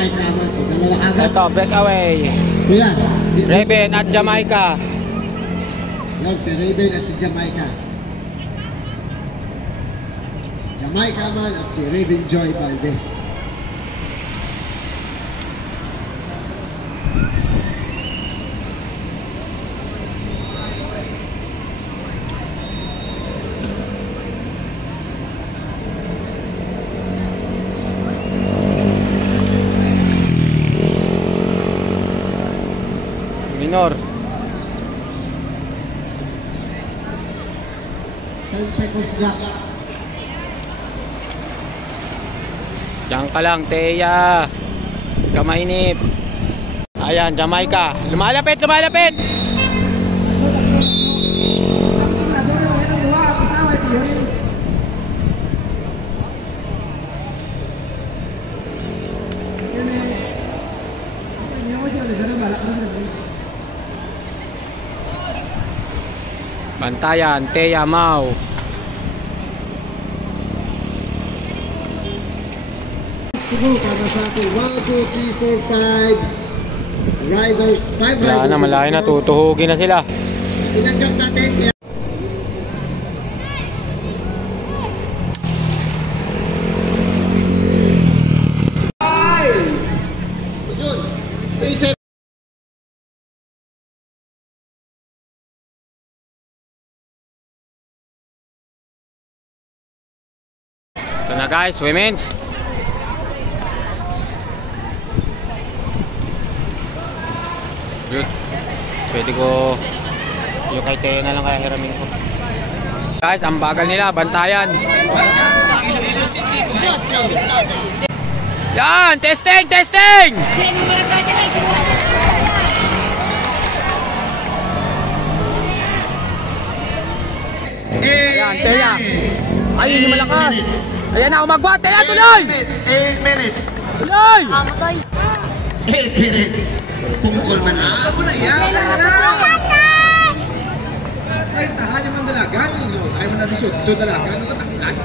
Jamaica man. So, dalawa agad. Ito, breakaway. Kuya. Raven at Jamaica. Yan, si Raven at si Jamaica. Si Jamaica man at si Raven Joy Valdez. $10 Minor. seconds gap. Diyan ka lang, Teya. Kamainip. Ayan, Jamaica. Lumalapit, lumalapit. Bantayan, Teya Mau. Kawasaki 1, 2, 3, 4, 5 riders, 5 riders. Wala na, malaki na, tutuhugin na sila. Ilang gap natin? Yun, 3 seconds. Ito na guys, women's. Good. Pwede ko yung kay Teya na lang kaya hiramin ko. Guys, ang bagal nila, bantayan. Yan, testing, testing. Ayan, Teya. Ayun yung malakas. Ayan na, umagwa. Teya, tuloy. 8 minutes. Tuloy. 8 minutes. Pungkol man na. Ako na yan. Tahan yung dalagan. Ayaw mo na bisod. So dalagan, ano kataklan?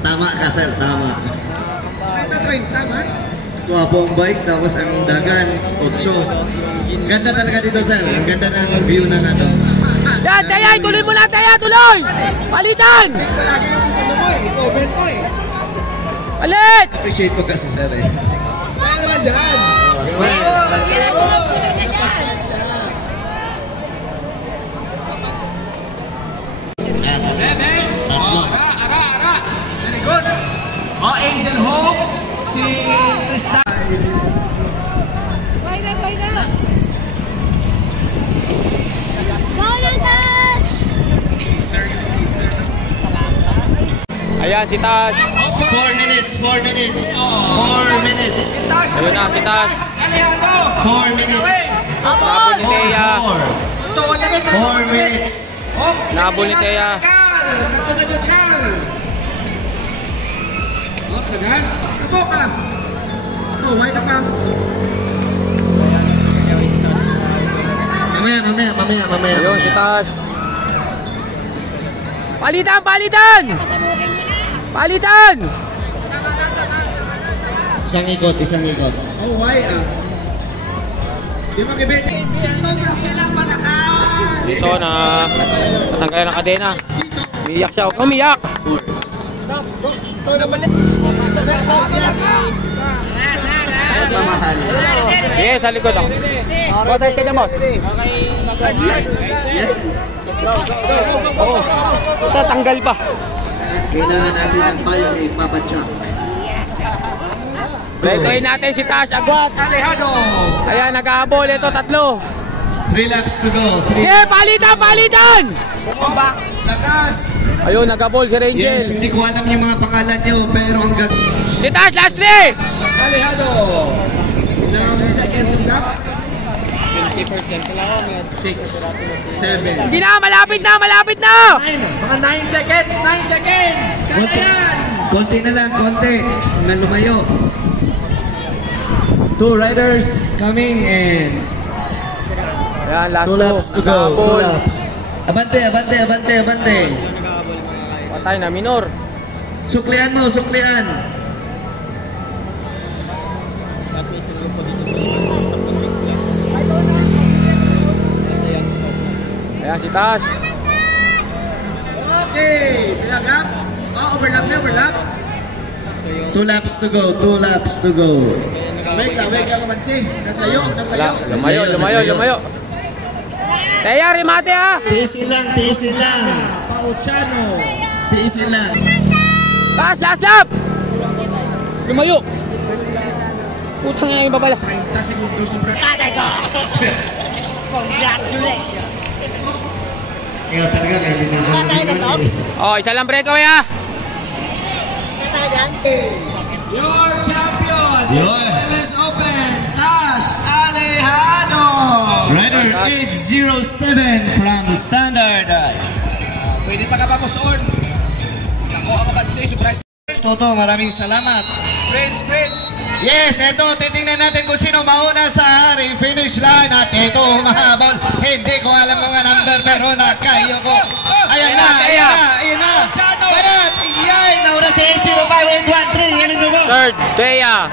Tama ka sir, tama. 30 man. Guwapong bike, tapos ang dagan, 8. Ganda talaga dito sir. Ang ganda ng view ng ano. Yan, Teya, tuloy mo na, Teya, tuloy. Palitan. Palagi yung ano mo eh, comment mo eh. Palit. Appreciate ko kasi sir eh. Smile naman dyan. Smile. Ara. Very good. Oh, Angel Hope. Si Krista. Ayan, si Tash. 4 minutes. 4 minutes. 4 minutes. Ayun na, si Tash. 4 minutes. Nabol ni Teya. 4 minutes. Nabol ni Teya. Tagas. Tapo ka. Huwag ka pa. Mamaya. Ayun, si Tash. Palitan, palitan. Palitan. Isang ikot. Oh, why di mo kibit. Dito na natanggalan ng kadena. Umiyak siya. Umiyak. Sige, sa likod ako. Boss, ay kanya boss. Oo. Tatanggal pa. Kailangan natin ng payo ni Papa Chuck. Betuin natin si Tash agwat. Ayan, nag-aabol. Ito, 3. 3 laps to go. Palitan! Lakas! Ayun, nag-aabol si Rangel. Yes, hindi ko alam yung mga pangalan nyo, pero hanggang... Si Tash, last 3! Alejado! Ilang seconds yung gap? 20% lang. 6, 7. Hindi na, malapit na! 9. Mga 9 seconds! 9 seconds! Kaya yan! Konti na lang, konti. Na lumayo. 2 riders coming and... Ayan, last 2 laps to go. 2 laps. Abante. Patay na, minor. Suklian mo, suklian. Ayan si Tash. Okay, pinagap. Overlap na, overlap. 2 laps to go, 2 laps to go. Wait ka kamansi. Naglayo. Lumayo. Teya, remate ha! Tiisin lang. Pauchano. Tiisin lang. Last lap! Lumayo! Putang ina yung babala. 30 segundos sobra. Congratulations! Kaya talaga kayo dinamang. Oh, isa lang breakaway ha! Your champion, US Open, Tash Alejano. Rider 807 from Standard. Pwede pa ka pa mo on. Ako ang kabansi, surprise. Toto, maraming salamat. Sprint. Yes, eto, titingnan natin kung sino mauna sa finish line. At ito, humahabol. Hindi ko alam mga number, pero nakayo ko. Ayan na. Barat, nauna si 805, 813. Yan ang Third, Teya.